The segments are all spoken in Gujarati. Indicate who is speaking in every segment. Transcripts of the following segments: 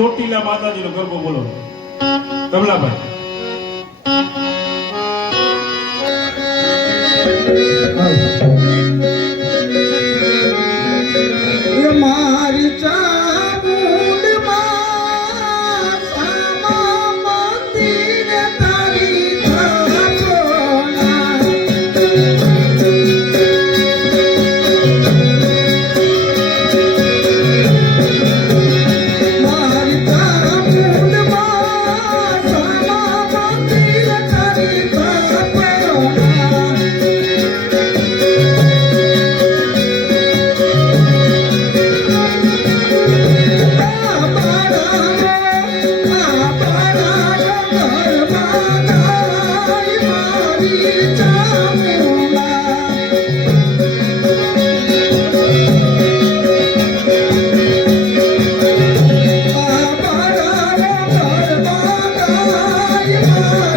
Speaker 1: ચોટીલા માતાજીનો ગરબો બોલો. કમલાભાઈ
Speaker 2: Amen.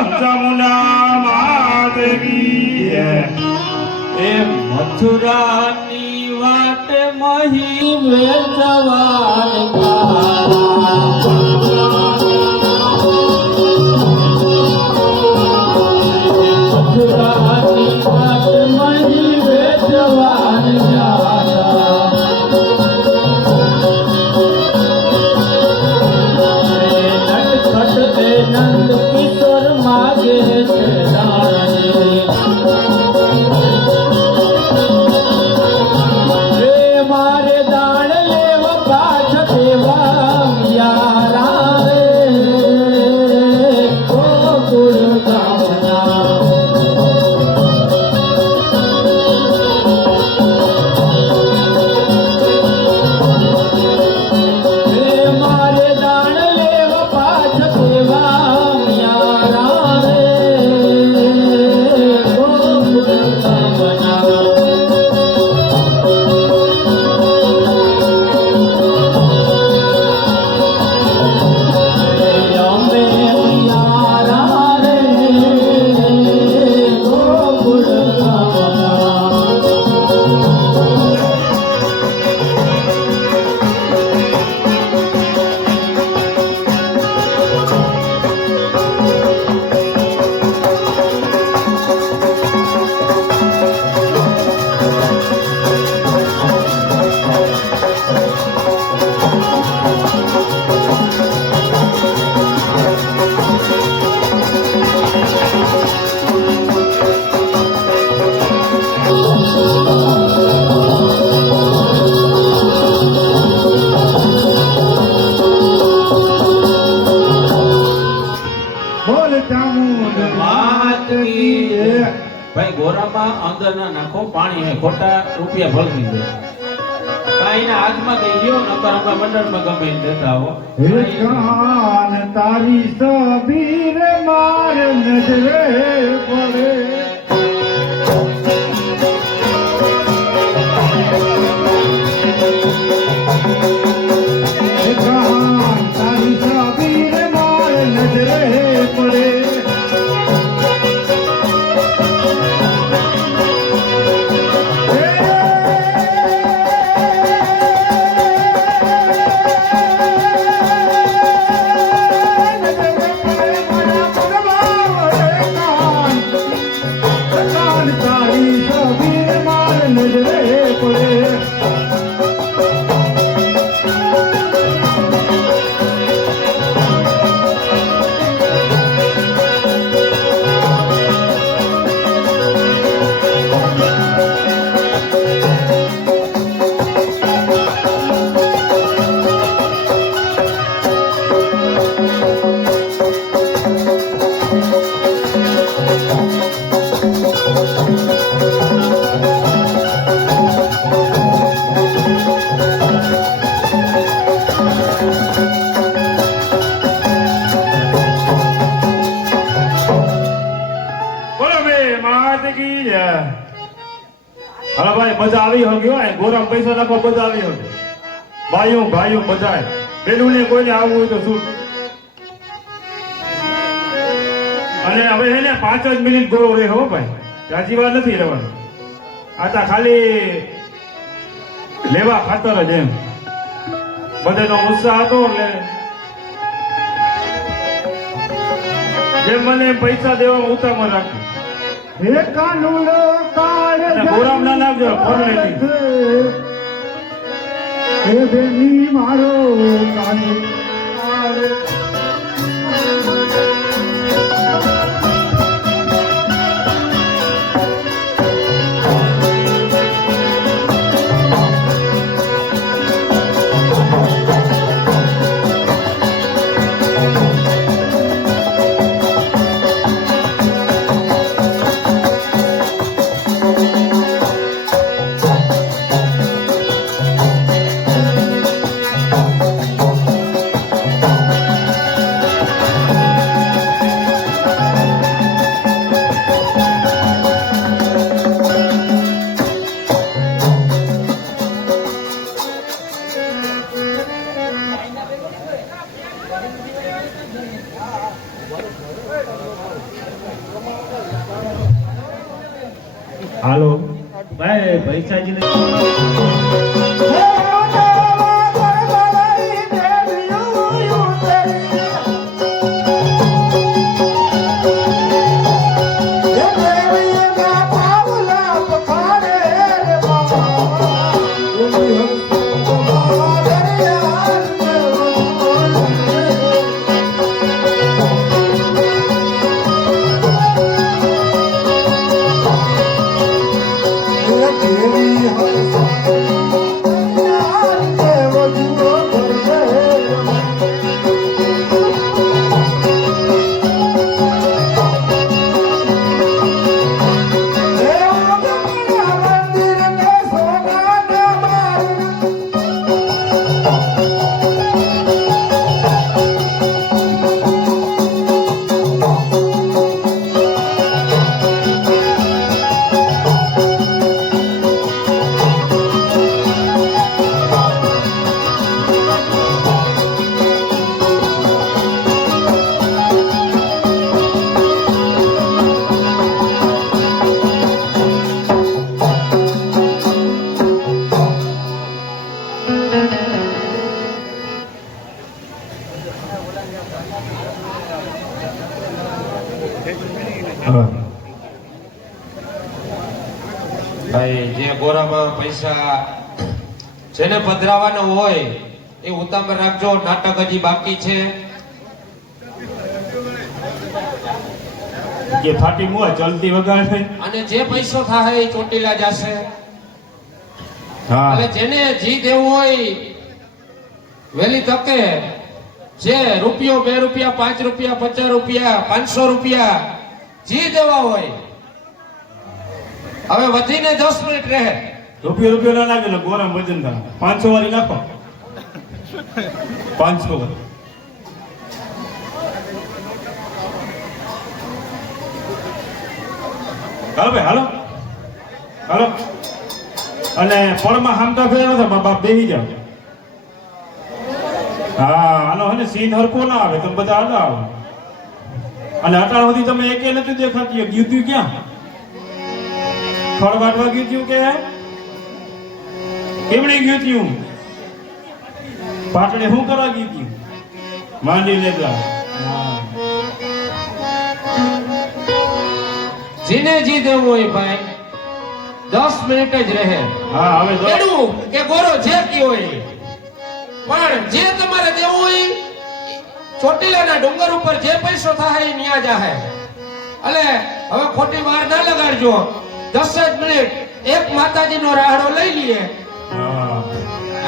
Speaker 2: જમુના માધવી એ
Speaker 3: મથુરાની વાત મહી વેચવાન પાણી હે ખોટા રૂપિયા ભરવી દે. કાંઈ ના હાથમાં દઈ લ્યો નકર અમે મંડળમાં ગમે દેતા
Speaker 4: હો. હે જાન, તારી સબીર માર નજરે પડે.
Speaker 5: આવી હોગી ભાઈઓ ભાઈઓ બધાય પેલું ને કોઈને આવવું હોય તો શું? અને હવે હે ને પાંચ જ મિનિટ ગોળો રહે હો ભાઈ. રાજી વાર નથી રહેવાનું. આ તા ખાલી લેવા ખાતર જ એમ. બધાનો ઉત્સાહ હતો એટલે જેમ મને પૈસા દેવા ઉતાવળ રાખ્યું
Speaker 4: હે કાનુડો કાળ
Speaker 5: ગોરામ ના નાખજો, ફરલેથી.
Speaker 4: હે બેની મારો કાનુડો
Speaker 5: ભાઈ
Speaker 6: જે ગોરામાં પૈસા જેને પધરાવાનો હોય એ ઉતામળ રાખજો. નાટક હજી બાકી છે.
Speaker 5: જે ફાટી મુआ જલ્દી વગાડે.
Speaker 6: અને જે પૈસો થાય એ ચોટીલા જશે.
Speaker 5: હા.
Speaker 6: એટલે જેને જી દેવું હોય વેલી તકે જે રૂપિયો, બે રૂપિયા, પાંચ રૂપિયા, પચાસ રૂપિયા, પાંચસો રૂપિયા, જે દેવા હોય. હવે વધીને દસ મિનિટ રહે.
Speaker 4: રૂપિયો રૂપિયો ના લાગે વજન થાય પાંચસો વાળી નાખો. પાંચસો વાળી. હાલો ભાઈ, હાલો. હાલો. અને પડમાં હામતા ફેરવો તો બાપ બેસી જાવ હા આનો હે સીન હરકો ના આવે તમે બધા આડા આવો. અને અટાળ સુધી તમે એકે નથી દેખાતી ગયું ત્યું ક્યાં? ફળ વાટવા ગયું કે? કેમણે ગયું પાટણે શું કરવા ગયું ત્યું માંડી લેતા
Speaker 6: જીને જી દેવું હોય ભાઈ દસ મિનિટ જ રહે.
Speaker 4: હા હવે
Speaker 6: કે ગોરો જે કી હોય પણ જે તમારે દેવું હોય ચોટીલાના ડુંગર ઉપર જે પૈસો થાય એ ન્યા જાહે. એટલે હવે ખોટી વાર ના લગાડજો. દસ જ મિનિટ એક માતાજીનો રાહડો લઈ લઈએ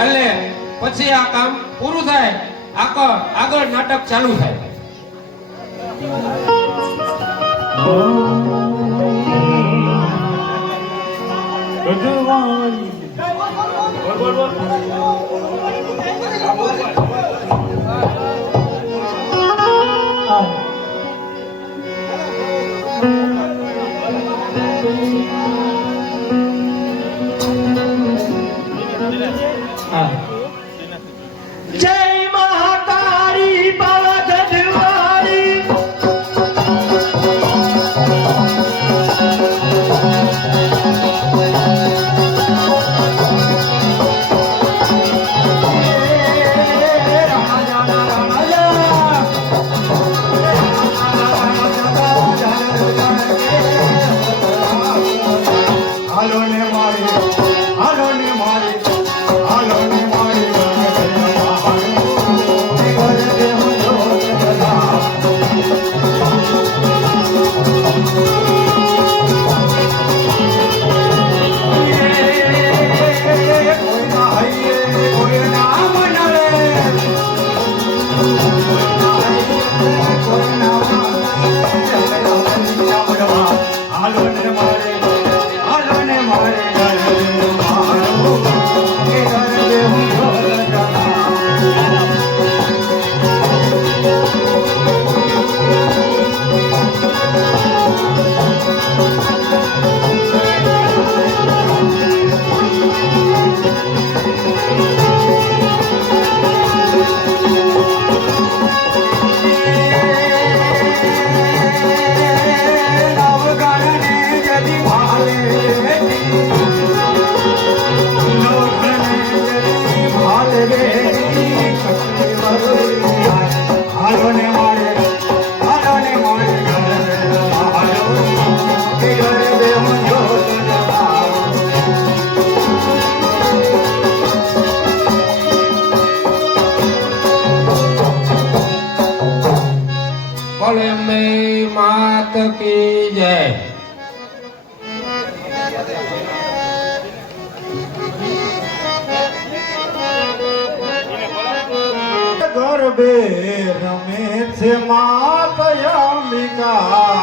Speaker 6: એટલે પછી આ કામ પૂરું થાય. આગળ આગળ નાટક ચાલુ થાય.
Speaker 4: ભગવાન. બોલ બોલ બોલ
Speaker 6: મેં માત કી જય
Speaker 5: ગરબે રમે છે માતયામિકા ગરુડે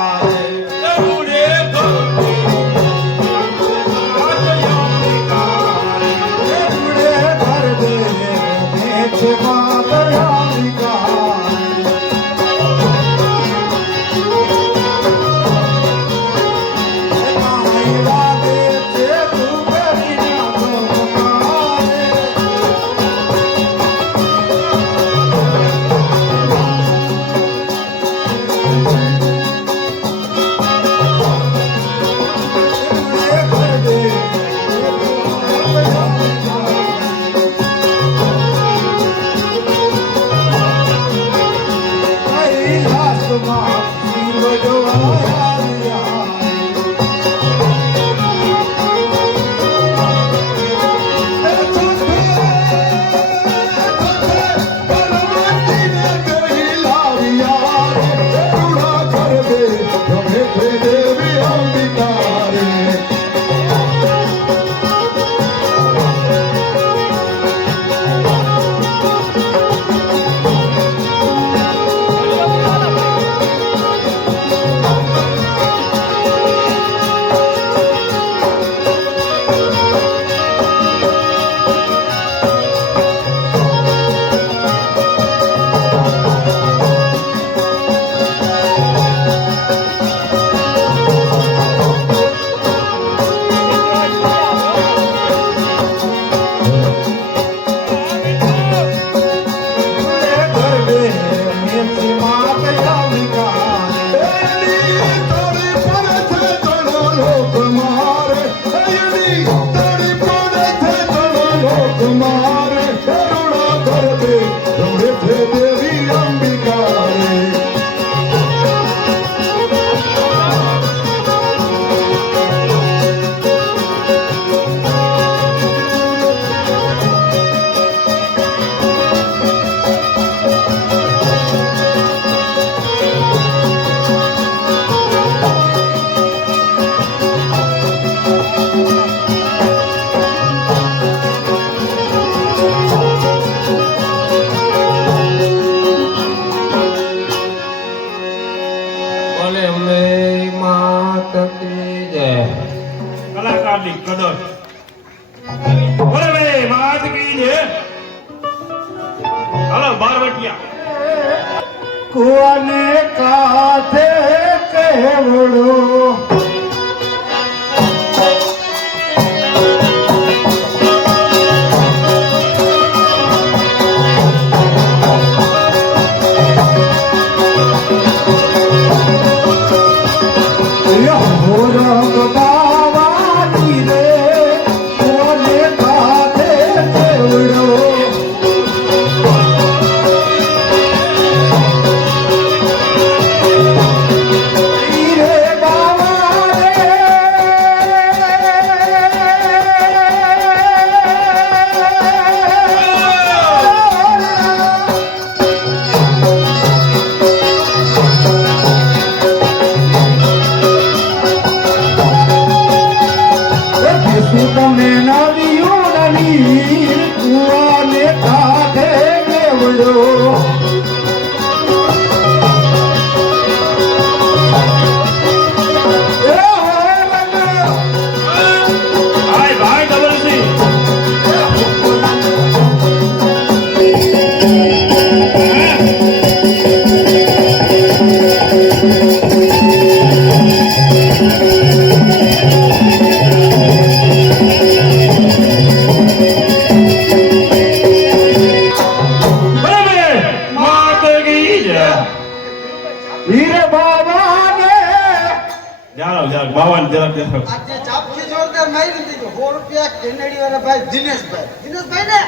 Speaker 5: જાણો બાવન જરાક દેખો
Speaker 1: આજે ચાપથી જોરદાર મારી દીધો સો રૂપિયા કેનેડી વાળા ભાઈ દિનેશભાઈ. દિનેશભાઈ ને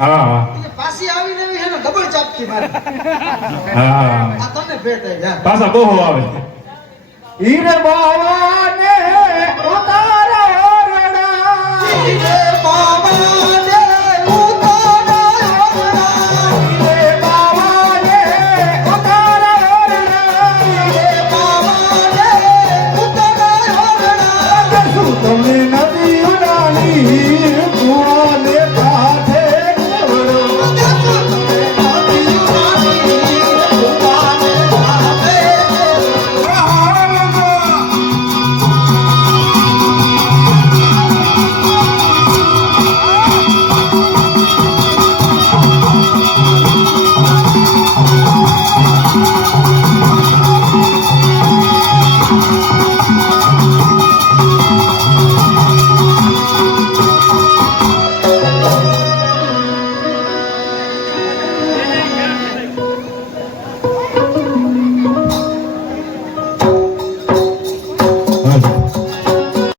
Speaker 5: હા. હા
Speaker 1: પાછી આવીને એવી છે ને ડબલ ચાપથી મારી.
Speaker 5: હા
Speaker 1: આ તને ભેટ જા
Speaker 5: પાછા બહુ આવે.
Speaker 4: હીરે બાબાને ઉતારા રડા
Speaker 1: હીરે બાવા